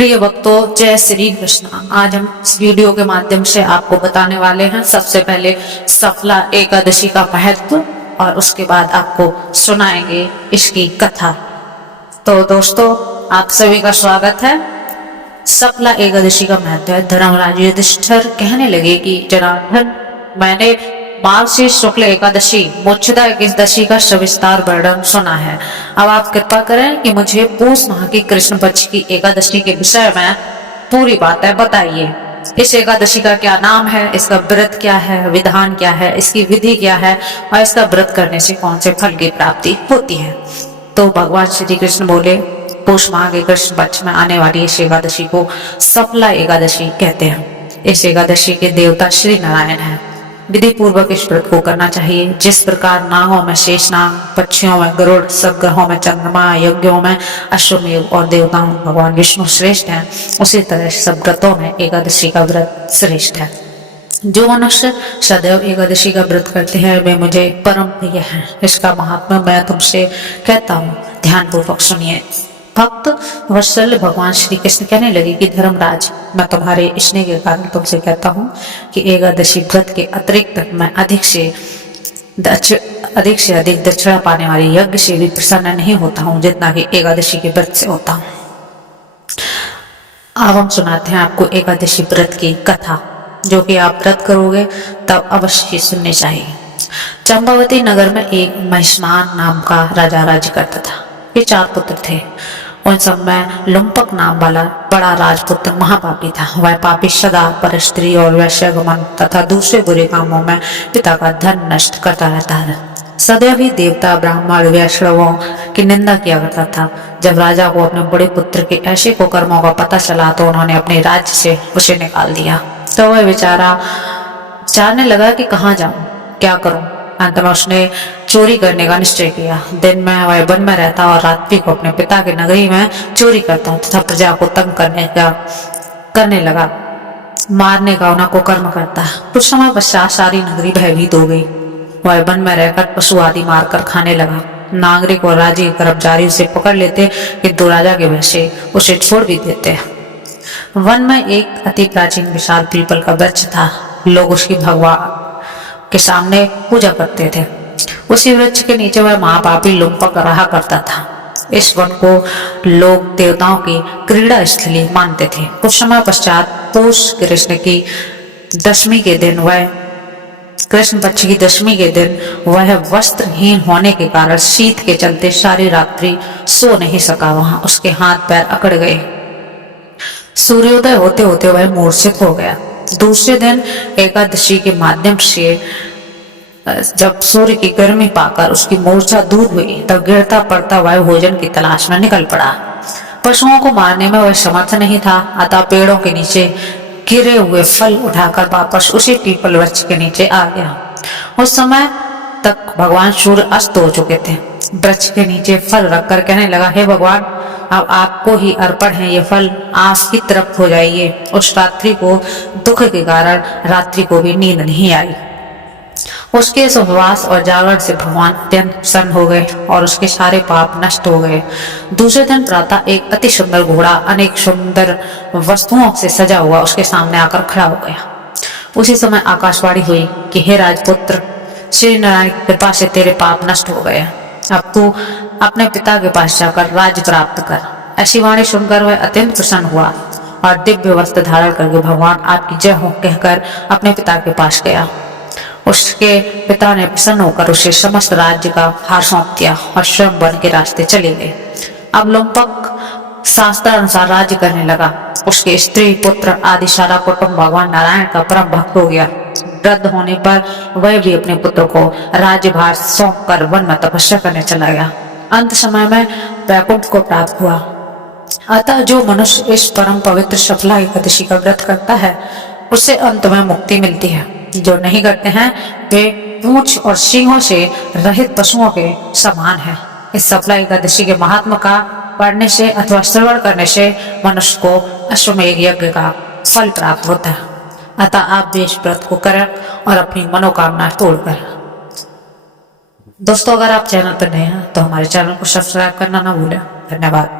प्रिय भक्तों, जय श्री कृष्ण। आज हम इस वीडियो के माध्यम से आपको बताने वाले हैं सबसे पहले सफला एकादशी का महत्व और उसके बाद आपको सुनाएंगे इसकी कथा। तो दोस्तों, आप सभी का स्वागत है। सफला एकादशी का महत्व है। धर्मराज युधिष्ठिर कहने लगे कि जनार्दन, मैंने मार्गशीर्ष शुक्ल एकादशी मोक्षदा एकादशी का सविस्तार वर्णन सुना है। अब आप कृपा करें कि मुझे पूष माह की कृष्ण पक्ष की एकादशी के विषय में पूरी बातें बताइए। इस एकादशी का क्या नाम है, इसका व्रत क्या है, विधान क्या है, इसकी विधि क्या है और इसका व्रत करने से कौन से फल की प्राप्ति होती है। तो भगवान श्री कृष्ण बोले, पूष माह के कृष्ण पक्ष में आने वाली इस एकादशी को सफला एकादशी कहते हैं। इस एकादशी के देवता श्री नारायण हैं। विधि पूर्वक इस व्रत को करना चाहिए। जिस प्रकार नागों में शेषनाग, पक्षियों में गरुड़, सब ग्रहों में चंद्रमा, यज्ञों में अश्वमेव और देवताओं में भगवान विष्णु श्रेष्ठ हैं, उसी तरह सब व्रतों में एकादशी का व्रत श्रेष्ठ है। जो मनुष्य सदैव एकादशी का व्रत करते हैं वे मुझे परम प्रिय हैं। इसका महात्मा मैं तुमसे कहता हूँ, ध्यान पूर्वक सुनिए। भक्त वत्सल भगवान श्री कृष्ण कहने लगे कि धर्मराज, मैं तुम्हारे स्नेह के कारण तुमसे कहता हूँ कि एकादशी व्रत के अतिरिक्त मैं अधिक से अधिक दक्षिणा पाने वाले यज्ञ से भी प्रसन्न नहीं होता हूँ जितना कि एकादशी के व्रत से होता हूँ। अब हम सुनाते हैं आपको एकादशी व्रत की कथा, जो कि आप व्रत करोगे तब अवश्य ही सुननी चाहिए। चंपावती नगर में एक महिष्मान नाम का राजा राज्य करता था। ये 4 पुत्र थे। उन सब में लुम्पक नाम वाला बड़ा राजपुत्र महापापी था। वह पापी सदा पर स्त्री और वैश्यगमन तथा दूसरे बुरे कामों में पिता का धन नष्ट करता रहता है। सदैव ही देवता, ब्राह्मण, वैष्णवों की निंदा किया करता था। जब राजा को अपने बड़े पुत्र के ऐसे कुकर्मों का पता चला तो उन्होंने अपने राज्य से उसे निकाल दिया। तो वह बेचारा जानने लगा कि कहाँ जाऊं, क्या करूं। अंत में उसने चोरी करने का निश्चय किया। दिन में वह वन में रहता और रात्रि को अपने पिता की नगरी में चोरी करता तथा प्रजा को तंग करने लगा, मारने का उन्हें कुकर्म करता। कुछ समय पश्चात सारी नगरी भयभीत हो गई। वह वन में रहकर पशु आदि मारकर खाने लगा। नागरिक और राज्य के कर्मचारी उसे पकड़ लेते किंतु राजा के भय से उसे छोड़ भी देते। वन में एक अति प्राचीन विशाल पीपल का वृक्ष था। लोग उसकी भगवान के सामने पूजा करते थे। उसी वृक्ष के नीचे वह महापापी लुम्पक रहा करता था। इस वन को लोग देवताओं की क्रीड़ा स्थली मानते थे। कुछ समय पश्चात पूष कृष्ण की दशमी के दिन कृष्ण पक्ष की दशमी के दिन वह वस्त्रहीन होने के कारण शीत के चलते सारी रात्रि सो नहीं सका। वहां उसके हाथ पैर अकड़ गए। सूर्योदय होते होते वह मूर्छित हो गया। दूसरे दिन एकादशी के माध्यम से जब सूर्य की गर्मी पाकर उसकी मूर्छा दूर हुई तब गिरता पड़ता वह भोजन की तलाश में निकल पड़ा। पशुओं को मारने में वह समर्थ नहीं था, अतः पेड़ों के नीचे गिरे हुए फल उठाकर वापस उसी पीपल वृक्ष के नीचे आ गया। उस समय तक भगवान सूर्य अस्त हो चुके थे। वृक्ष के नीचे फल रखकर कहने लगा, हे भगवान, अब आपको ही अर्पण है ये फल, आपकी तरफ हो जाइए। उस रात्रि को दुख के कारण रात्रि को भी नींद नहीं आई। उसके इस उपवास और जागरण से भगवान अत्यंत प्रसन्न हो गए और उसके सारे पाप नष्ट हो गए। दूसरे दिन प्रातः एक अति सुंदर घोड़ा अनेक सुंदर वस्तुओं से सजा हुआ उसके सामने आकर खड़ा हो गया। उसी समय आकाशवाणी हुई कि हे राजपुत्र, श्री नारायण की कृपा से तेरे पाप नष्ट हो गए। अब तू अपने पिता के पास जाकर राज्य प्राप्त कर। ऐसी वाणी सुनकर वह अत्यंत प्रसन्न हुआ और दिव्य वस्त्र धारण करके भगवान आपकी जय हो कहकर अपने पिता के पास गया। उसके पिता ने प्रसन्न होकर उसे समस्त राज्य का भार सौंप दिया और स्वयं वन के रास्ते चले गए। अब लुम्पक शास्त्र अनुसार राज्य करने लगा। उसके स्त्री, पुत्र आदि सारा कुटुंब भगवान नारायण का परम भक्त हो गया। वृद्ध होने पर वह भी अपने पुत्र को राज्यभार सौंप कर वन में तपस्या करने चला गया। अंत समय में वैकुंठ को प्राप्त हुआ। अतः जो मनुष्य इस परम पवित्र सफला एकादशी का व्रत करता है उससे अंत में मुक्ति मिलती है। जो नहीं करते हैं वे पूंछ और सींगों से रहित पशुओं के समान है। इस सफला एकादशी के महात्मा का पढ़ने से अथवा श्रवण करने से मनुष्य को अश्वमेध यज्ञ का फल प्राप्त होता है। अतः आप भी इस व्रत को करें और अपनी मनोकामना तोड़कर। दोस्तों, अगर आप चैनल पर नए हैं तो हमारे चैनल को सब्सक्राइब करना ना भूलें। धन्यवाद।